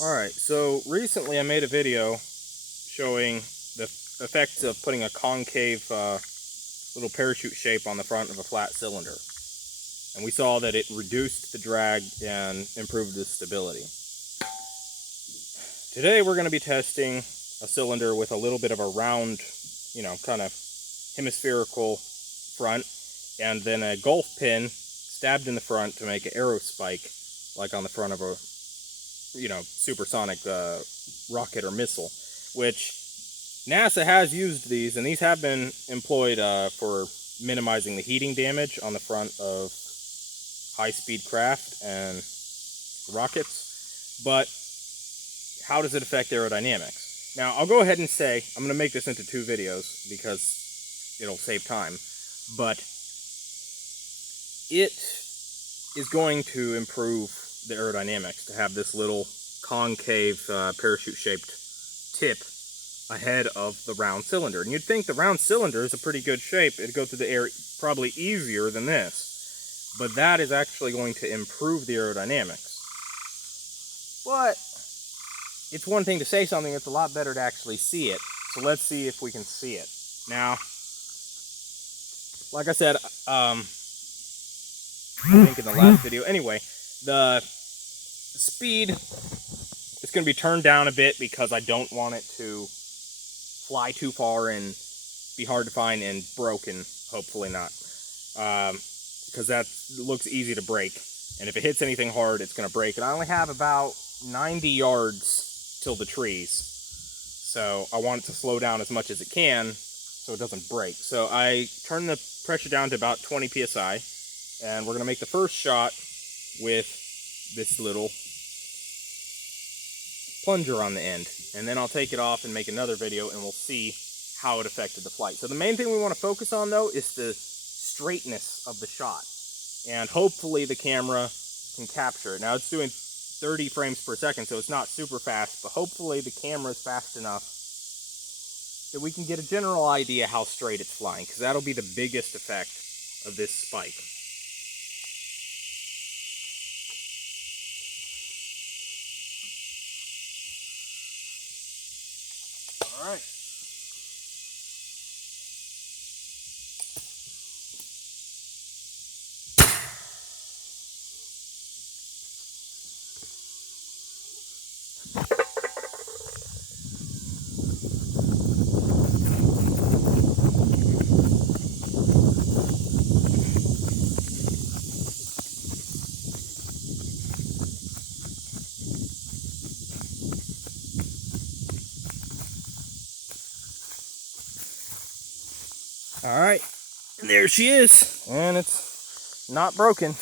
Alright, so recently I made a video showing the effects of putting a concave little parachute shape on the front of a flat cylinder. And we saw that it reduced the drag and improved the stability. Today we're going to be testing a cylinder with a little bit of a round, kind of hemispherical front, and then a golf pin stabbed in the front to make an Aerospike, like on the front of a supersonic rocket or missile, which NASA has used these, and these have been employed for minimizing the heating damage on the front of high-speed craft and rockets. But how does it affect aerodynamics? Now, I'll go ahead and say I'm going to make this into 2 videos because it'll save time, but it is going to improve the aerodynamics to have this little concave parachute-shaped tip ahead of the round cylinder. And you'd think the round cylinder is a pretty good shape. It'd go through the air probably easier than this. But that is actually going to improve the aerodynamics. But it's one thing to say something, it's a lot better to actually see it. So let's see if we can see it. Now, like I said, I think in the last video, anyway, the speed is going to be turned down a bit because I don't want it to fly too far and be hard to find and broken. Hopefully not, because that looks easy to break, and if it hits anything hard it's going to break. And I only have about 90 yards till the trees, so I want it to slow down as much as it can so it doesn't break. So I turn the pressure down to about 20 psi, and we're going to make the first shot with this little plunger on the end, and then I'll take it off and make another video and we'll see how it affected the flight. So the main thing we want to focus on though is the straightness of the shot, and hopefully the camera can capture it. Now it's doing 30 frames per second, so it's not super fast, but hopefully the camera is fast enough that we can get a general idea how straight it's flying, because that'll be the biggest effect of this spike. All right. All right, there she is, and it's not broken.